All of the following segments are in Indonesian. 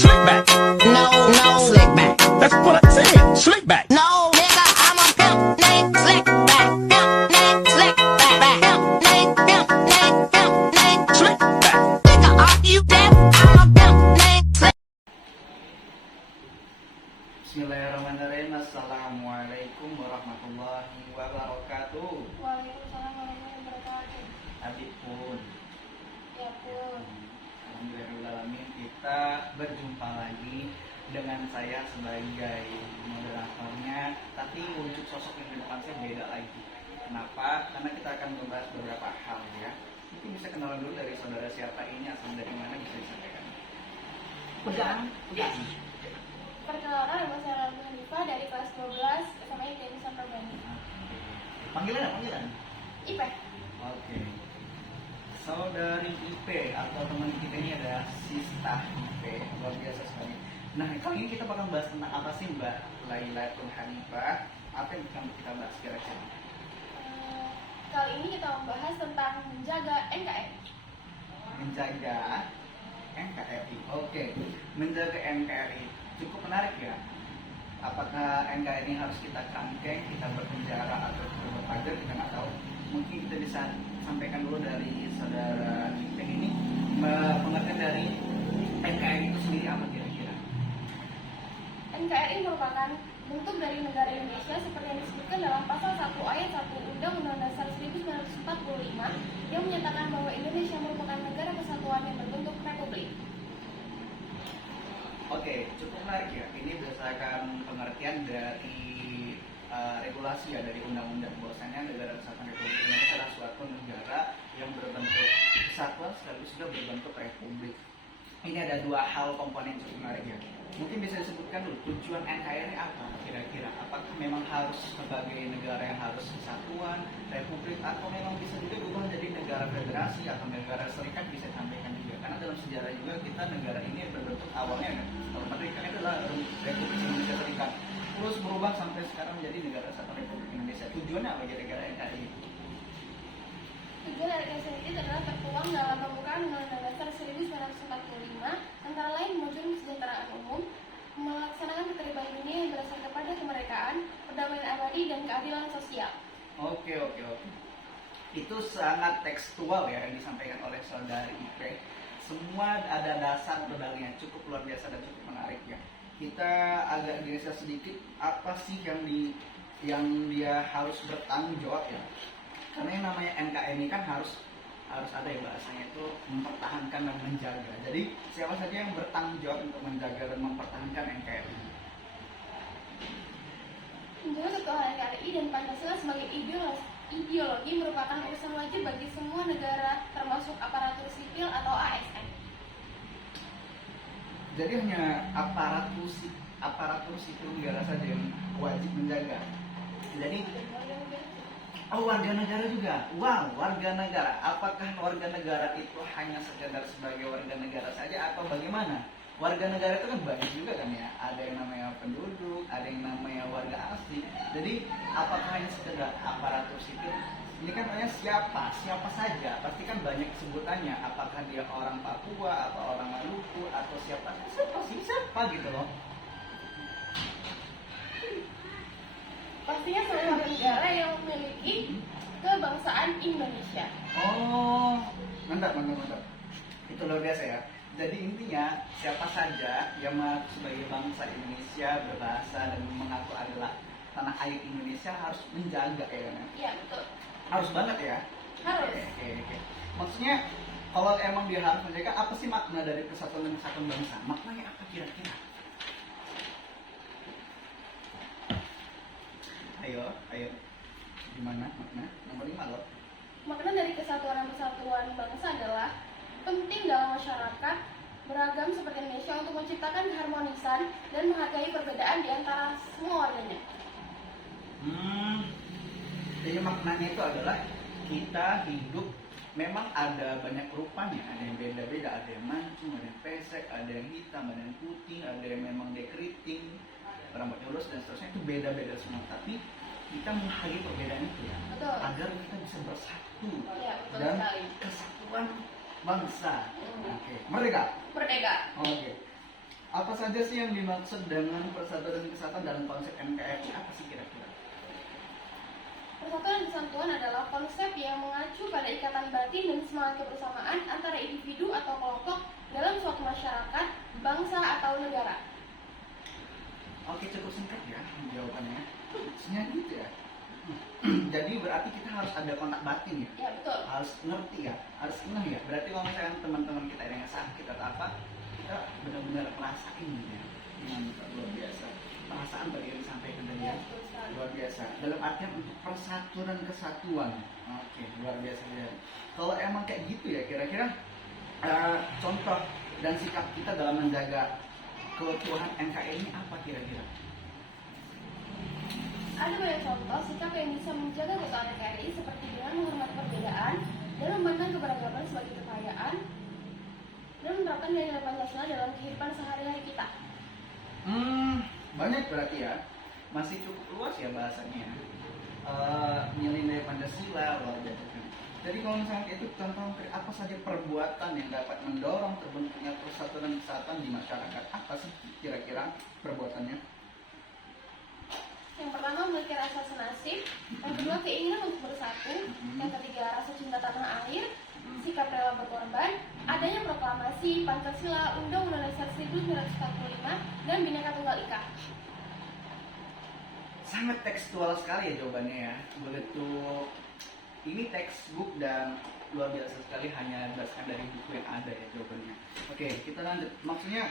Slick back. No, no, slick back. That's what I said. Slick back. No, nigga, I'm a pimp named Slick back. Pimp named Slick back. Pimp named, pimp named, pimp named Slick back. Nigga, are you deaf? I'm a pimp named Slick. Bismillahirrahmanirrahim. Assalamualaikum warahmatullahi wabarakatuh. Waalaikumsalam warahmatullahi wabarakatuh. Adik pun, Ya pun. alhamdulillahirrahmanirrahim, kita berjumpa lagi dengan saya sebagai moderatornya. Tapi wujud sosok yang di depan saya beda lagi. Kenapa? Karena kita akan membahas beberapa hal ya. Mungkin bisa kenalan dulu dari saudara siapa ini, asal dari mana, bisa disampaikan. Pegang. Perkenalkan, nama saya Ralfi Hanifah dari kelas 12 SMA ITB Santorbani. Panggilan apa panggilan? IP. Oke. Saudari IP atau teman kita ini ada Sista IP, luar biasa sekali. Nah, kali ini kita bakal bahas tentang apa sih Mbak Lailatul Hanifah? Apa yang akan kita bahas kira-kira? Kali ini kita membahas tentang menjaga NKRI. Menjaga NKRI. Oke, menjaga NKRI cukup menarik ya. Apakah NKRI harus kita cangkeng, kita berpenjara atau berpagar, kita nggak tahu. Mungkin kita bisa sampaikan dulu dari saudara Ipeng ini pengertian dari NKRI itu sendiri apa kira-kira? NKRI merupakan bentuk dari negara Indonesia seperti yang disebutkan dalam pasal 1 ayat 1 Undang-Undang Dasar 1945 yang menyatakan bahwa Indonesia merupakan negara kesatuan yang berbentuk republik. Oke, cukup menarik ya. Ini berdasarkan pengertian dari regulasi ya, dari undang-undang, bahwasanya negara kesatuan Republik Indonesia adalah suatu negara yang berbentuk kesatuan sekaligus juga berbentuk republik. Ini ada dua hal komponen cukup menarik ya. Mungkin bisa disebutkan dulu tujuan NKRI apa kira-kira? Apakah memang harus sebagai negara yang harus kesatuan, republik, atau memang bisa juga berubah menjadi negara federasi atau negara serikat, bisa disampaikan juga. Karena dalam sejarah juga kita negara ini berbentuk awalnya kan, merdeka itu adalah Republik Indonesia Serikat. Terus berubah sampai sekarang menjadi negara kesatuan Republik Indonesia. Tujuannya apa kira-kira NKRI? Tujuan dari NKRI adalah tertuang dalam pembukaan Undang-Undang Dasar 1945 antara lain mewujudkan kesejahteraan umum, melaksanakan keterlibatan dunia yang berdasarkan kepada kemerdekaan, perdamaian abadi, dan keadilan sosial. Oke. Itu sangat tekstual ya yang disampaikan oleh saudari IP. Semua ada dasar berdalilnya, cukup luar biasa dan cukup menarik ya. Kita agak geser sedikit, apa sih yang dia harus bertanggung jawab ya? Karena yang namanya NKRI kan harus ada ya, bahasanya itu mempertahankan dan menjaga. Jadi siapa saja yang bertanggung jawab untuk menjaga dan mempertahankan NKRI? Menjaga keutuhan NKRI dan Pancasila sebagai ideologi merupakan urusan wajib bagi semua negara, termasuk aparatur sipil atau ASN. Jadi hanya aparatur sipil negara saja yang wajib menjaga. Jadi warga negara juga. Wow, warga negara. Apakah warga negara itu hanya sekedar sebagai warga negara saja atau bagaimana? Warga negara itu kan banyak juga kan ya. Ada yang namanya penduduk, ada yang namanya warga asli. Jadi apakah hanya sekedar aparatur sipil? Ini kan namanya siapa saja. Pasti kan banyak sebutannya. Apakah dia orang Papua atau orang Maluku atau siapa gitu loh. Pastinya semua negara yang memiliki kebangsaan Indonesia. Oh, mantap. Itu luar biasa ya. Jadi intinya siapa saja yang mengaku sebagai bangsa Indonesia, berbahasa dan mengaku adalah tanah air Indonesia harus menjaga ya kan? Iya, betul. Harus banget ya. Harus. Oke. Maksudnya kalau emang dia harus menjaga, apa sih makna dari persatuan dan kesatuan bangsa? Maknanya apa kira-kira? Ayo. Gimana makna? Nomor 5 loh. Makna dari kesatuan dan persatuan bangsa adalah penting dalam masyarakat beragam seperti Indonesia untuk menciptakan keharmonisan dan menghargai perbedaan di antara semua warganya. Jadi maknanya itu adalah kita hidup memang ada banyak rupanya, ada yang beda-beda, ada yang mancung, ada yang pesek, ada yang hitam, ada yang putih, ada yang memang dekeriting, rambutnya lurus dan seterusnya, itu beda-beda semua. Tapi kita menghargai perbedaan itu ya, Betul. agar kita bisa bersatu Ya, betul dan sekali. kesatuan bangsa. Oke. Merdeka. Merdeka. Oke. apa saja sih yang dimaksud dengan persatuan dan kesatuan dalam konsep NKRI? Apa sih kira-kira? Persatuan dan kesatuan adalah konsep yang mengacu pada ikatan batin dan semangat kebersamaan antara individu atau kelompok dalam suatu masyarakat, bangsa, atau negara. Oke, cukup singkat ya jawabannya. Maksudnya gitu ya. Jadi berarti kita harus ada kontak batin ya. Ya, betul. Harus ngerti ya, harus ngeh ya. Berarti kalau misalkan teman-teman kita yang sakit atau apa, kita benar-benar merasain gitu ya. Luar biasa. Perasaan tadi yang disampaikan tadi Ya, ya. betul sekali. Luar biasa. Dalam artian untuk persatuan dan kesatuan. Oke, luar biasa ya. Kalau emang kayak gitu ya, kira-kira contoh dan sikap kita dalam menjaga keutuhan NKRI ini apa kira-kira? Ada banyak contoh sikap yang bisa menjaga keutuhan NKRI seperti dengan menghormati perbedaan dan memandang keberagaman sebagai kekayaan dan menerapkan nilai-nilai Pancasila dalam kehidupan sehari-hari kita. Banyak berarti ya. Masih cukup luas ya bahasanya. Nilai-nilai Pancasila luar biasa. Jadi kalau misalnya itu contoh apa saja perbuatan yang dapat mendorong terbentuknya persatuan dan kesatuan di masyarakat, apa sih kira-kira perbuatannya? Yang pertama memiliki rasa senasib, yang kedua keinginan untuk bersatu, yang ketiga rasa cinta tanah air, sikap rela berkorban, adanya proklamasi Pancasila, Undang-Undang Dasar 1945, dan Bhinneka Tunggal Ika. Sangat tekstual sekali ya jawabannya ya. Begitu ini textbook dan luar biasa sekali, hanya berdasarkan dari buku yang ada ya jawabannya. Oke, kita lanjut. Maksudnya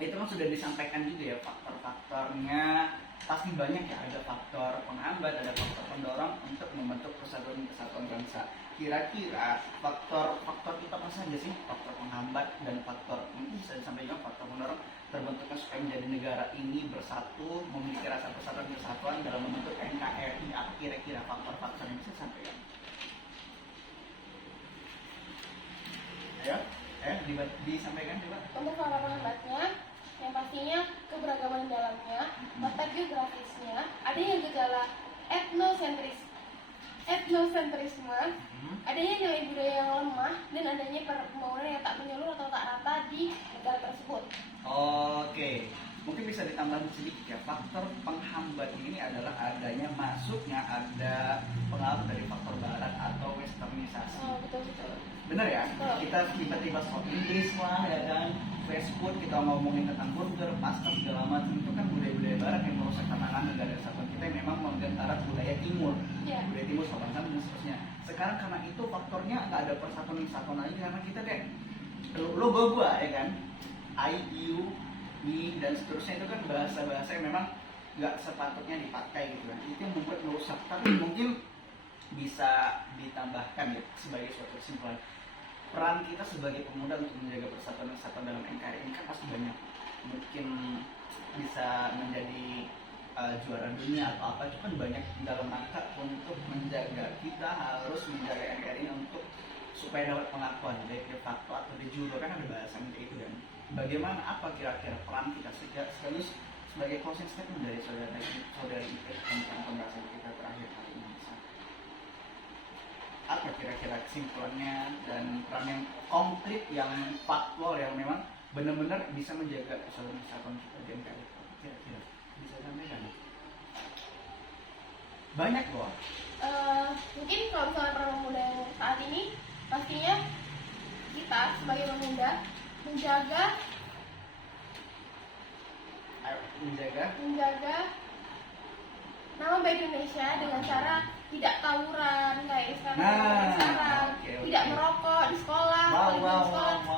itu kan sudah disampaikan juga ya faktor-faktornya. Pasti banyak ya, ada faktor penghambat, ada faktor pendorong untuk membentuk persatuan dan kesatuan bangsa. Kira-kira faktor itu apa saja sih? Faktor penghambat dan faktor, mungkin bisa disampaikan faktor pendorong terbentuknya supaya menjadi negara ini bersatu, memiliki rasa persatuan dan kesatuan dalam membentuk NKRI. Apa kira-kira faktor-faktor yang bisa disampaikan? Ayo, disampaikan coba. Untuk faktor penghambatnya, yang pastinya keberagaman dalamnya, letak geografisnya, adanya gejala etnosentrisme, adanya nilai budaya yang lemah, dan adanya pembangunan yang tak menyeluruh atau tak rata di negara tersebut. Oke, mungkin bisa ditambah sedikit ya. Faktor penghambat ini adalah adanya masuknya ada pengaruh dari faktor barat atau westernisasi. Oh, betul. Bener ya? Betul. Kita tiba-tiba sok Inggris lah ya kan, fast food, kita ngomongin tentang burger, pasta segala macam, itu kan budaya-budaya barat yang merusak tatanan negara kesatuan kita yang memang menggentar budaya timur. Ya. Budaya timur sopan dan seterusnya. Sekarang karena itu faktornya nggak ada persatuan kesatuan lagi, karena kita kayak lo gua ya kan, I, you, me, dan seterusnya, itu kan bahasa-bahasa yang memang nggak sepatutnya dipakai gitu kan. Itu yang membuat merusak. Tapi mungkin bisa ditambahkan ya sebagai suatu kesimpulan, peran kita sebagai pemuda untuk menjaga persatuan dan kesatuan dalam NKRI ini kan pasti banyak. Mungkin bisa menjadi juara dunia atau apa, itu kan banyak dalam rangka untuk menjaga. Kita harus menjaga NKRI untuk supaya dapat pengakuan baik de facto atau de jure, kan ada bahasan kayak itu kan. Bagaimana, apa kira-kira peran kita sekaligus sebagai closing statement dari saudari Ipeh tentang pembahasan kita terakhir kali ini? Apa kira-kira kesimpulannya dan peran yang konkret, yang faktual, yang memang benar-benar bisa menjaga persatuan kesatuan kita di NKRI? Kira-kira bisa sampaikan? Banyak loh. Mungkin kalau misalnya peran pemuda yang saat ini, pastinya kita sebagai pemuda menjaga nama baik Indonesia dengan cara tidak tawuran kayak sekarang, tidak merokok di sekolah,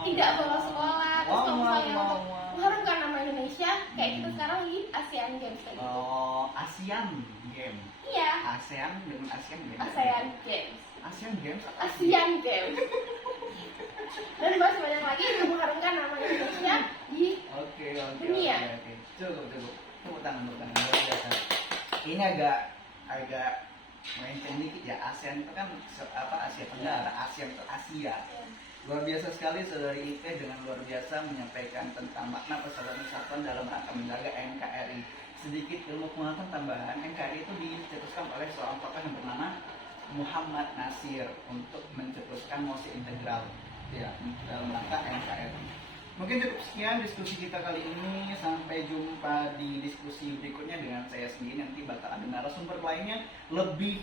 tidak bawa sekolah, terus kalau misalnya mengharumkan nama Indonesia kayak kita sekarang lagi ASEAN Games kayak gitu. Oh, ASEAN Games. Iya. ASEAN dengan ASEAN Games. ASEAN Games. ASEAN Games. ASEAN Games. Dan masih banyak lagi yang mengharumkan nama Indonesia di dunia. Oke. Cukup. Tepuk tangan. Luar biasa. Ini agak melenceng dikit ya. ASEAN itu kan Asia Tenggara, ASEAN itu Asia. Luar biasa sekali saudari Ipeh dengan luar biasa menyampaikan tentang makna persatuan kesatuan dalam rangka menjaga NKRI. Sedikit ilmu pengetahuan tambahan, NKRI itu dicetuskan oleh seorang tokoh yang bernama Muhammad Nasir untuk mencetuskan mosi integral ya dalam rangka NKRI. Mungkin cukup sekian diskusi kita kali ini. Sampai jumpa di diskusi berikutnya dengan saya sendiri. Nanti bakal ada narasumber lainnya lebih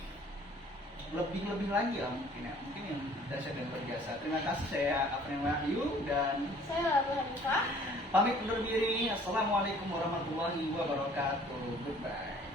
lagi ya mungkin ya. Mungkin yang dahsyat dan luar biasa. Terima kasih, saya April Wahyu dan Saya Lalu Hanifah. pamit undur diri. Assalamualaikum warahmatullahi wabarakatuh. Goodbye.